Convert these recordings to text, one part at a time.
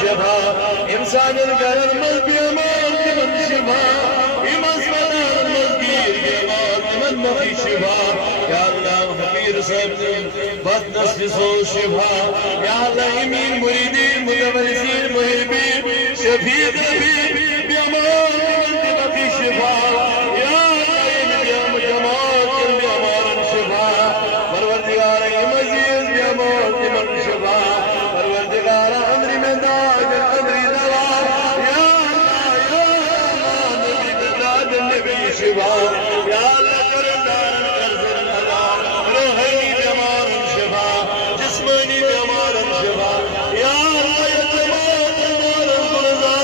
شفا انسان القرن مزبيمان من شفا يمسمن المزبير بيمان من في شفا يا الله فقير صبر بدنس لصول شفا يا الله يمين مريدين متمرسين محبين شفيع نبي بيمان من في شفا يا الله يمين جمال بيمان شفا پروردگار مزيد بيمان من شفا پروردگار امر میں داغ امر دوا یا اللہ نبی داد نبی شفا یا اللہ کردار کرزن اللہ روحانی بیمار شفا جسمانی بیمار شفا یا اللہ یتمات بیمار شفا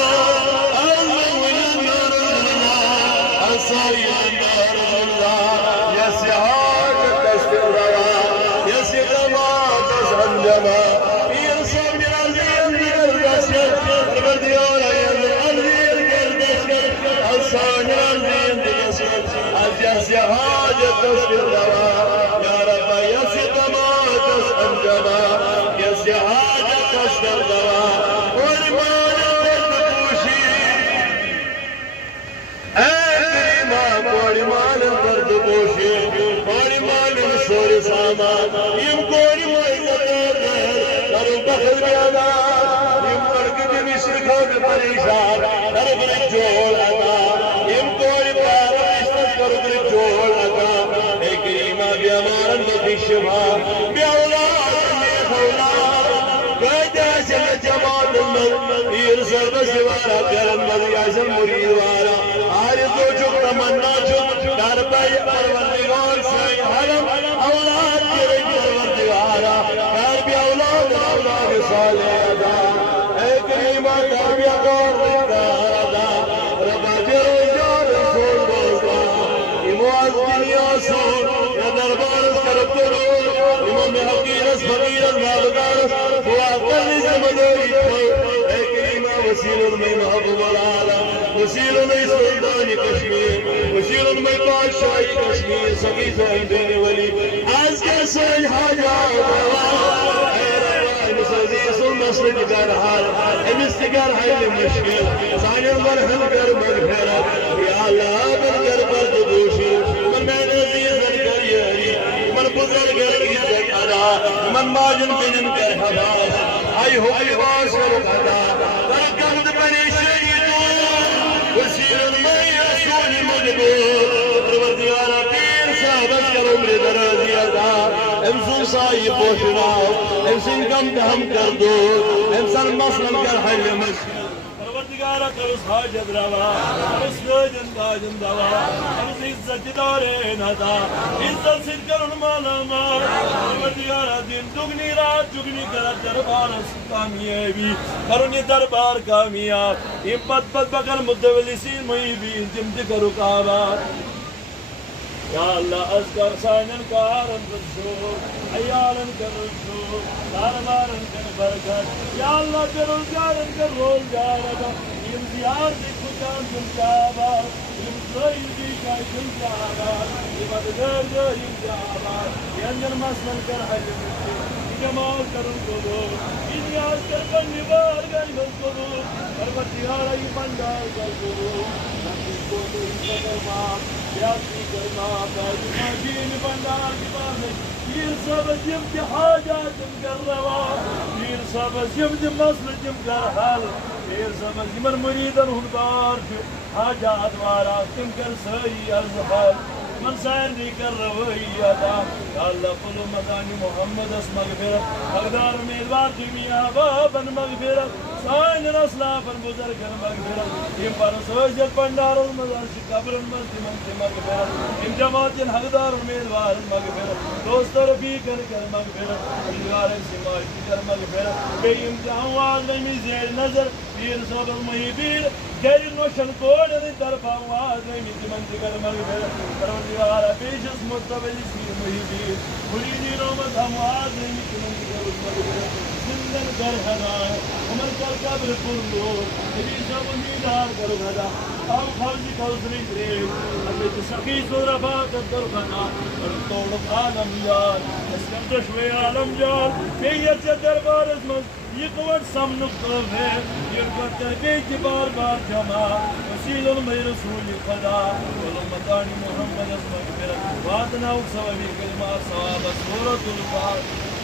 اللہ ولدار اللہ اصاری اندار اللہ یا سعاد تشفر روا یا سعاد تشفر جمع حاجة تشفي الدواء يا رب يسي طمات الجماع يسي حاجة تشفي الدواء والمال الفردوشي ما والمال الفردوشي والمال السور سامان يمكن ما يقدر ترى دخل بيانا يمكن كده بيشركوا بپریشان ترى برجول انا يمكن بيمان في الشفاء بأولاد بأولاد قداس الجمال المد يرسل بسوارا كرم مد يعزم مريد وارا عارض وجب تمنى جب دارباي پروردگار سائی حرم اولاد کرے پروردگارا کار بأولاد اولاد صالح ادا اے کریمہ کار بأولاد ادا ربا جرجار رسول دوستا امواز دنیا سور دربارس کربترو امام حقیرس فقیرس نابدارس فواقل زمدوی اے کریمہ وسیل میں محبوب العالم وسیل میں سلطان کشمیر وسیل میں بادشاہی کشمیر سبھی سہیدین ولی آج کے سوئی حاجات اے رب مسعزیز النصر دگر حال امستگر حیل مشکل سائن مرحل کر مغفرت یا اللہ برگر برد دوشی من میں نزیز من ماجن بنن کر حواس آئی ہو حواس رکھتا برکمد بنی شہیدون وسیل میں رسول مجبور پروردگارا پیر صاحبت کر عمر درازی ادا امسن سائی پوشنا امسن کم دہم کر دو امسن مسلم کر حل مشکل پروردگارا کرس حاجت روا کرس گوجن داجن دوا کرس عزت دارین ادا عزت صد کرن مالا مال پروردگارا دن دگنی رات جگنی کرد دربار کامیابی کرنی دربار کامیاب امت پت بکر مدولیسین محیبین جمد کرو کعبات یا اللہ اذکر سائنن کارن رسول عیالن کر رسول داربارن کر برکت یا اللہ برزگارن کر رول جارگا یم زیار دی کچان جن جابات یم زوئی دی کائی جن جابات یم ادگر جو یم جابات ینجن مسلن کر حل مشکل جمال کرن کلو نیاز کر کنی بار گئی من کلو پروردگارا ای بندار کر کلو نبی کو تو ای قدرمان سیاسی کرنا بیدی مجین بندار کی بارد پیر سبز یم کی حاجات یم کر روا پیر سبز یم کی مسل یم کر حل پیر سبز یمن مریدن ہندار کی حاجات وارا تم کر سئی عرض حل من سائر دی کر روئی ادا یا اللہ قلو مدانی محمد اس مغفرت اقدار امیدوار دنیا بابن مغفرت سائن رسلا پر بزرگن مغفرت ام پر سوجت پندار المزار سی قبر المزد منت مغفرت ام جماعت حقدار امیدوار مغفرت دوست رفیق کر مغفرت امیدوار سماعی کر مغفرت بے امتحان واضح زیر نظر پیر صبر محبیر گیر نوشن کوڑ طرف آواز نہیں منت کر مغفرت پروردگارا پیش اس مستقبل سی محبیر مرید رومت ہم آواز نہیں منت کر مغفرت زندن کر ہدایت عمر کر قبر پر لوگ نبی سب امیدار کر بھدا اب خرج کوسری گریب امیت سخی سو رفاقت کر بھدا اور توڑ عالم یار اسکم دشوی عالم جار بیت سے دربار ازمت یہ قوت سمنک قوم ہے یہ قوت کی بار بار جمع وسیل میں رسول خدا ولمتانی محمد اسمک میرا واتنا سوابی کلمہ ثواب سورة الفاتحہ